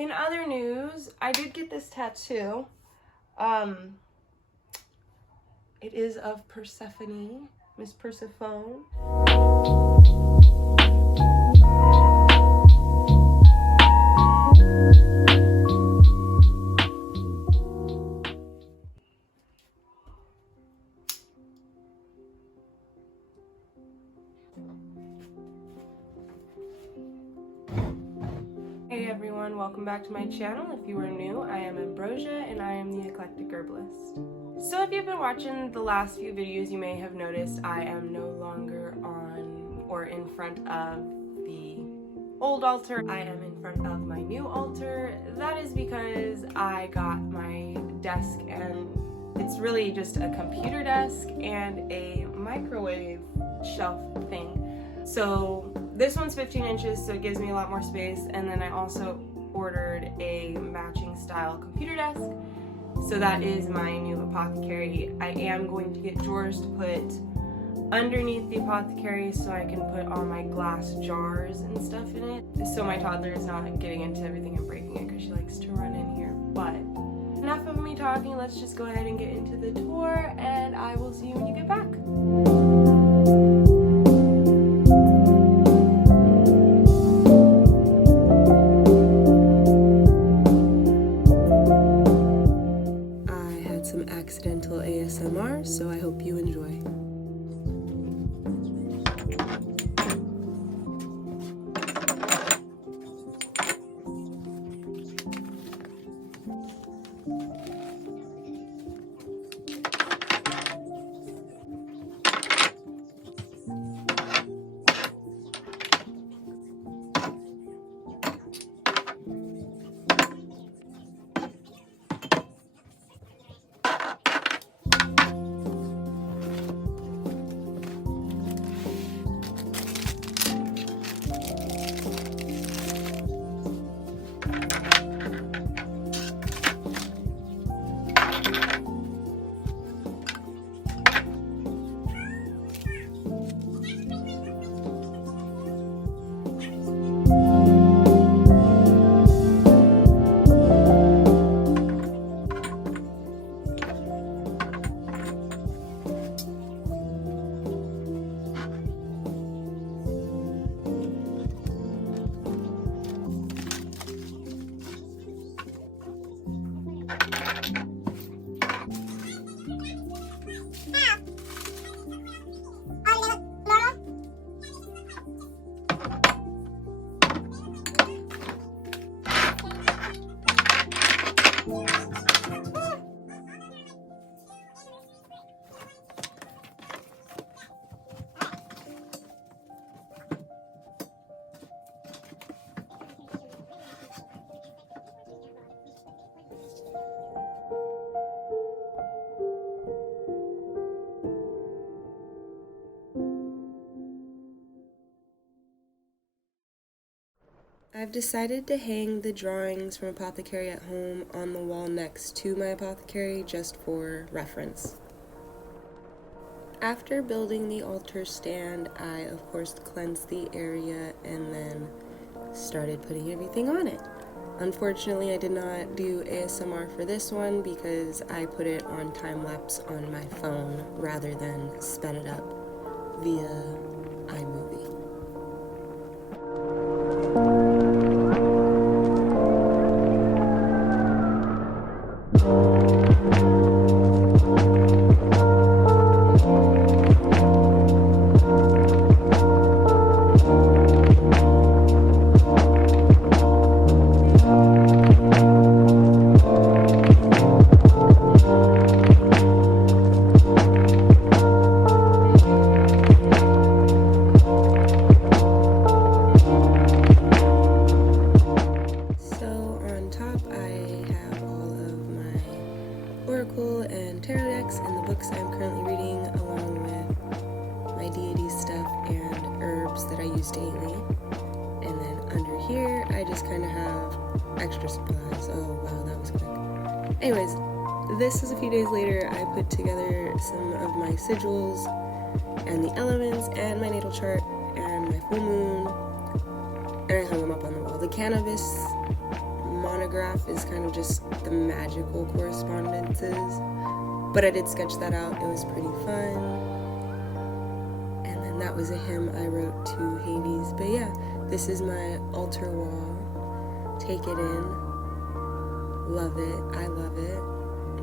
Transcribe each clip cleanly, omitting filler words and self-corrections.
In other news, I did get this tattoo. It is of Persephone, Miss Persephone. Hey everyone, welcome back to my channel. If you are new, I am ℎ𝕣𝕠𝕕 and I am the eclectic herbalist. So if you've been watching the last few videos, you may have noticed I am no longer on or in front of the old altar. I am in front of my new altar. That is because I got my desk, and it's really just a computer desk and a microwave shelf thing. So this one's 15 inches, so it gives me a lot more space, and then I also ordered a matching style computer desk. So that is my new Apothecary. I am going to get drawers to put underneath the Apothecary so I can put all my glass jars and stuff in it, so my toddler is not getting into everything and breaking it because she likes to run in here. But enough of me talking, let's just go ahead and get into the tour, and I will see you when you get back. Accidental ASMR, so I hope you enjoy. I've decided to hang the drawings from Apothecary at home on the wall next to my Apothecary just for reference. After building the altar stand, I of course cleansed the area and then started putting everything on it. Unfortunately, I did not do ASMR for this one because I put it on time-lapse on my phone rather than sped it up via iMovie. And tarot decks and the books I'm currently reading, along with my deity stuff and herbs that I use daily. And then under here, I just kind of have extra supplies. Oh wow, that was quick. Anyways, this is a few days later. I put together some of my sigils and the elements and my natal chart and my full moon, and I hung them up on the wall. The cannabis monograph is kind of just the magical correspondences, but I did sketch that out. It was pretty fun. And then that was a hymn I wrote to Hades. But yeah, this is my altar wall. Take it in. Love it. I love it.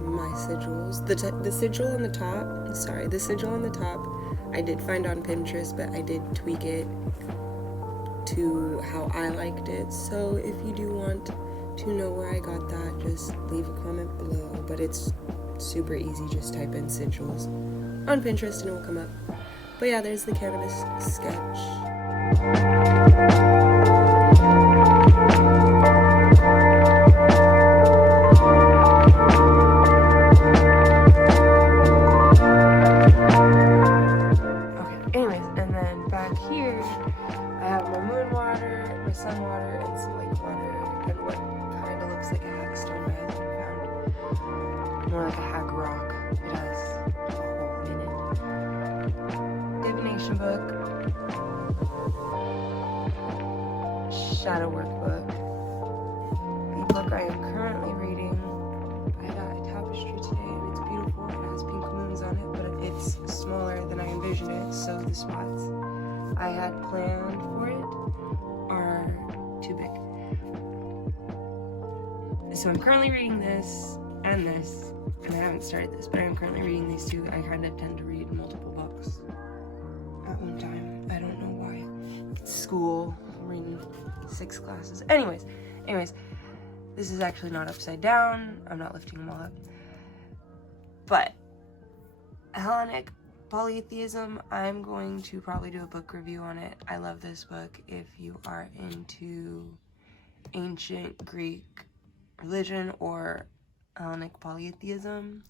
My sigils. The sigil on the top, the sigil on the top, I did find on Pinterest, but I did tweak it to how I liked it. So if you do want to know where I got that, just leave a comment below. But it's super easy. Just type in sigils on Pinterest and it will come up. But yeah, there's the cannabis sketch. Sun water and some lake water, and what kind of looks like a hack stone I haven't found. More like a hack rock. It has a hole in it. Divination book. Shadow workbook. The book I am currently reading. I got a tapestry today and it's beautiful. It has pink moons on it, but it's smaller than I envisioned it, so the spots I had planned for it are too big. So I'm currently reading this, and I haven't started this, but I'm currently reading these two. I kind of tend to read multiple books at one time. I don't know why. School, I'm reading 6 classes. Anyways, this is actually not upside down. I'm not lifting them all up. But Hellenic Polytheism, I'm going to probably do a book review on it. I love this book. If you are into ancient Greek religion or Hellenic polytheism,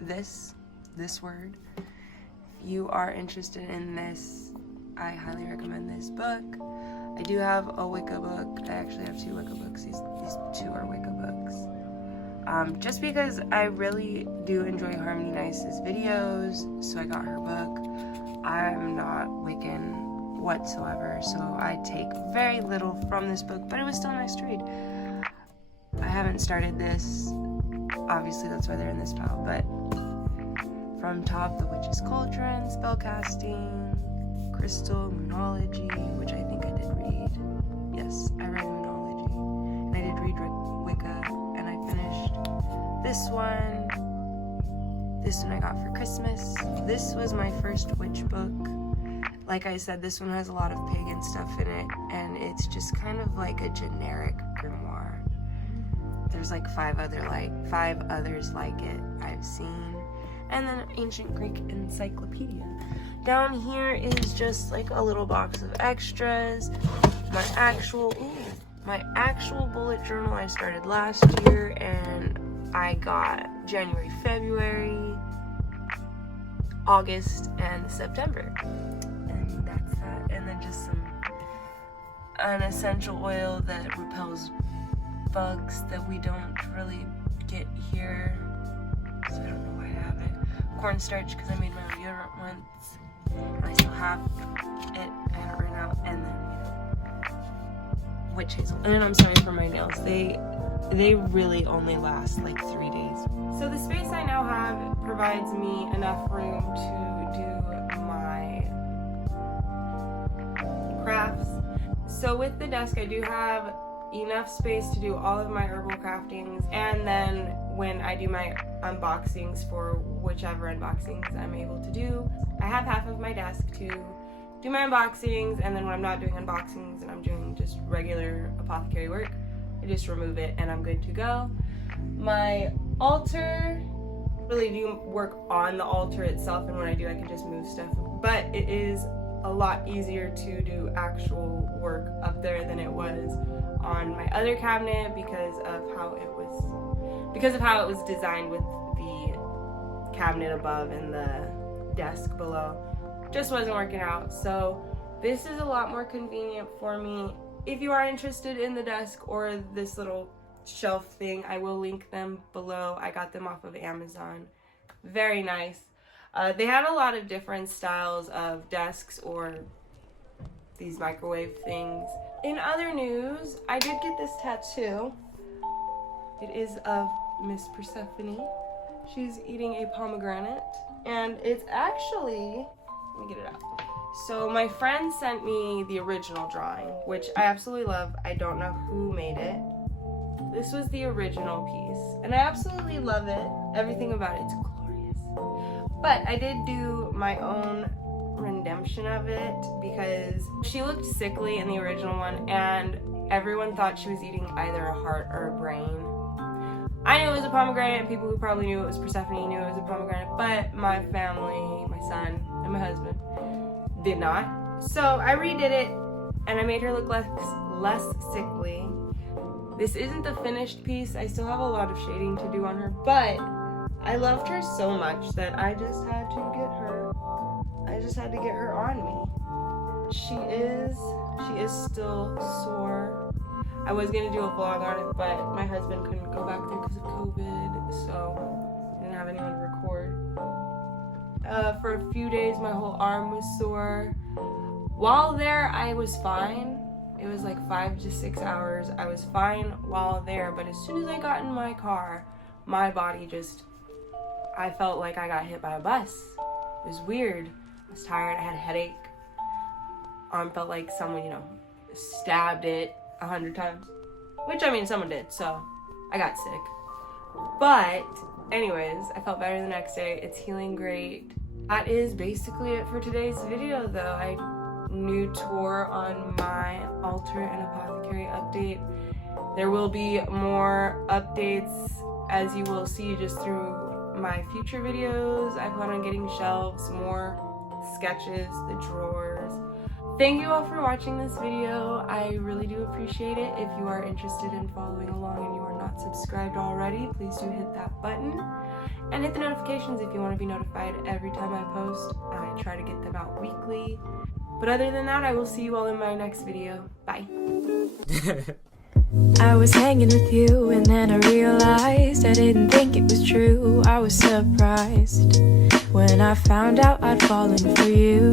this word, if you are interested in this, I highly recommend this book. I do have a Wicca book. I actually have 2 Wicca books. These 2 are Wicca books. Just because I really do enjoy Harmony Nice's videos, so I got her book. I'm not Wiccan whatsoever, so I take very little from this book, but it was still nice to read. I haven't started this, obviously that's why they're in this pile, but from top, the Witch's Cauldron, Spellcasting, Crystal, Moonology, which I think I did read. Yes, I read Moonology, and I did read Wicca, and I finished this one I got for Christmas. This was my first witch book. Like I said, this one has a lot of pagan stuff in it, and it's just kind of like a generic grimoire. There's like 5 others like it I've seen. And then Ancient Greek Encyclopedia. Down here is just like a little box of extras. My actual bullet journal I started last year, and I got January, February, August, and September. And that's that. And then just an essential oil that repels bugs that we don't really get here. So I don't know why I have it. Cornstarch, because I made my own deodorant once. And I still have it. I haven't run out. And then witch hazel. And I'm sorry for my nails. They really only last like 3 days. So the space I now have provides me enough room to do my crafts. So with the desk, I do have enough space to do all of my herbal craftings, and then when I do my unboxings for whichever unboxings I'm able to do, I have half of my desk to do my unboxings, and then when I'm not doing unboxings and I'm doing just regular apothecary work, I just remove it and I'm good to go. My altar, really do work on the altar itself, and when I do, I can just move stuff, but it is a lot easier to do actual work up there than it was on my other cabinet because of how it was designed with the cabinet above and the desk below. Just wasn't working out. So this is a lot more convenient for me. If you are interested in the desk or this little shelf thing, I will link them below. I got them off of Amazon. Very nice. They have a lot of different styles of desks or these microwave things. In other news, I did get this tattoo. It is of Miss Persephone. She's eating a pomegranate, and it's actually, let me get it out. So my friend sent me the original drawing, which I absolutely love. I don't know who made it. This was the original piece, and I absolutely love it. Everything about it, it's glorious. But I did do my own rendition of it because she looked sickly in the original one, and everyone thought she was eating either a heart or a brain. I knew it was a pomegranate, and people who probably knew it was Persephone knew it was a pomegranate, but my family, my son, and my husband did not. So I redid it, and I made her look less sickly. This isn't the finished piece. I still have a lot of shading to do on her, but I loved her so much that I just had to get her. I just had to get her on me. She is still sore. I was gonna do a vlog on it, but my husband couldn't go back there because of COVID, so I didn't have anyone to record. For a few days, my whole arm was sore. While there, I was fine. It was like 5 to 6 hours. I was fine while there, but as soon as I got in my car, my body just, I felt like I got hit by a bus. It was weird. I was tired, I had a headache. Arm felt like someone, stabbed it 100 times. Which, I mean, someone did, so I got sick. But, anyways, I felt better the next day. It's healing great. That is basically it for today's video, though. New tour on my altar and apothecary update. There will be more updates, as you will see just through my future videos. I plan on getting shelves, more sketches, the drawers. Thank you all for watching this video. I really do appreciate it. If you are interested in following along and you are not subscribed already, please do hit that button and hit the notifications if you want to be notified every time I post. I try to get them out weekly. But other than that, I will see you all in my next video. Bye. I was hanging with you and then I realized I didn't think it was true. I was surprised when I found out I'd fallen for you.